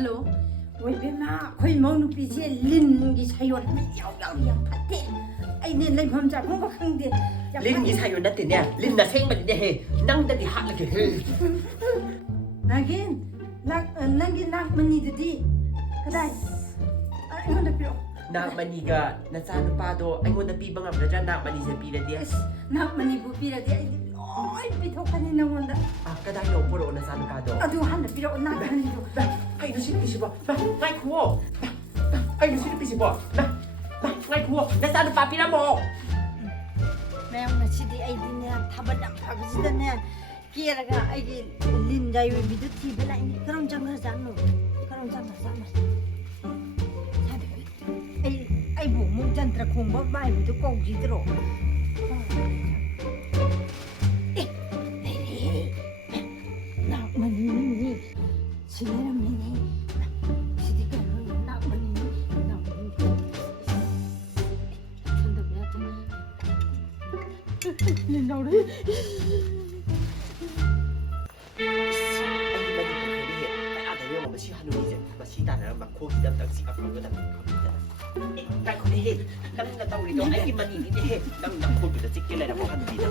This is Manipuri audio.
ꯍꯜꯂꯣ ꯑꯣꯏꯕꯦꯝꯃ ꯑꯩꯈꯣꯏ ꯏꯃꯧ ꯅꯨꯄꯤꯁꯦ ꯂꯤꯟꯒꯤ ꯁꯥꯌꯣꯟ ꯑꯃ ꯌꯥꯎ ꯌꯥꯝ ꯐꯠꯇꯦ ꯑꯩꯅꯦ ꯂꯩꯐꯝ ꯆꯥꯐꯝꯒ ꯈꯪꯗꯦ ꯂꯤꯟꯒꯤ ꯁꯥꯌꯣꯟ ꯅꯠꯇꯦꯅꯦ ꯂꯤꯟꯅ ꯑꯁꯦꯡꯕꯅꯤꯅꯦꯍꯦ ꯅꯪꯗꯗꯤ ꯍꯥꯠꯂꯒꯦ ꯅꯥꯒꯦꯟ ꯅꯪꯒꯤ ꯅꯥꯛꯃꯅꯤꯗꯨꯗꯤ ꯀꯗꯥꯏ ꯑꯩꯉꯣꯟꯗ ꯄꯤꯔꯛꯑꯣ ꯅꯥꯛꯃꯅꯤꯒ ꯅꯆꯥꯅꯨꯄꯥꯗꯣ ꯑꯩꯉꯣꯟꯗ ꯄꯤꯕ ꯉꯝꯒꯗ꯭ꯔꯥ ꯅꯥꯛꯃꯅꯤꯁꯦ ꯄꯤꯔꯗꯤ ꯅꯥꯛꯃꯅꯤꯕꯨ ꯄꯤꯔꯗꯤ ꯑꯩꯗꯤ ꯂꯣꯏ ꯄꯤꯊꯣꯛꯀꯅꯤ ꯅꯪꯉꯣꯟꯗ ꯀꯗꯥꯏꯗ ꯄꯨꯔꯛꯑꯣ ꯅꯆꯥꯅꯨꯄꯥꯗꯣ ꯑꯗꯨ ꯍꯥꯟꯅ ꯄꯤꯔꯛꯑꯣ ꯅꯥꯛꯃꯅꯤꯗꯣ ꯀꯩꯅꯣ ꯁꯤ ꯅꯨꯄꯤꯁꯤꯕꯣ ꯉꯥꯏꯈꯨꯋꯣ ꯀꯩꯅꯣ ꯁꯤ ꯅꯨꯄꯤꯁꯤꯕꯣ ꯉꯥꯏꯈꯨꯋꯣ ꯅꯆꯥꯅꯨꯄꯥ ꯄꯤꯔꯝꯃꯣ ꯃꯌꯥꯝ ꯉꯁꯤꯗꯤ ꯑꯩꯗꯤꯅꯦ ꯊꯕꯛ ꯌꯥꯝ ꯐꯕꯁꯤꯗꯅꯦ ꯀꯦꯔꯒ ꯑꯩꯒꯤ ꯂꯤꯟ ꯌꯥꯏꯑꯣꯏꯕꯤꯗꯨ ꯊꯤꯕ ꯂꯥꯛꯏꯅꯤ ꯀꯔꯝ ꯆꯪꯈ꯭ꯔꯖꯥꯠꯅꯣ ꯑꯩꯕꯨ ꯑꯃꯨꯛ ꯖꯟꯇ꯭ꯔ ꯈꯣꯡꯕ ꯃꯥꯏꯕꯗꯨ ꯀꯧꯈꯤꯗ꯭ꯔꯣ ꯅꯥꯛꯃꯅꯤꯅꯤ ꯁꯤ ꯂꯩꯔꯝꯃꯤꯅꯤ ꯁꯤꯗꯤ ꯀꯩꯅꯣ ꯅꯥꯛꯃꯅꯤꯅꯤ ꯂꯤꯟꯅꯧꯔꯦ ꯃꯁꯤ ꯍꯅꯨꯕꯤꯁꯦ ꯃꯁꯤ ꯇꯥꯟꯅꯔ ꯃꯈꯣꯡꯁꯤꯗ ꯑꯝꯇꯪ ꯆꯤꯛꯑꯛꯄꯒꯗꯕ ꯉꯥꯏꯈꯣꯅꯦꯍꯦ ꯅꯪꯅ ꯇꯧꯔꯤꯗꯣ ꯑꯩꯒꯤ ꯃꯅꯤꯅꯤꯅꯦꯍꯦ ꯅꯪ ꯅꯈꯣꯡꯗꯨꯗ ꯆꯤꯛꯀꯦ ꯂꯩꯔꯝꯃꯣ ꯍꯅꯨꯕꯤꯗꯣ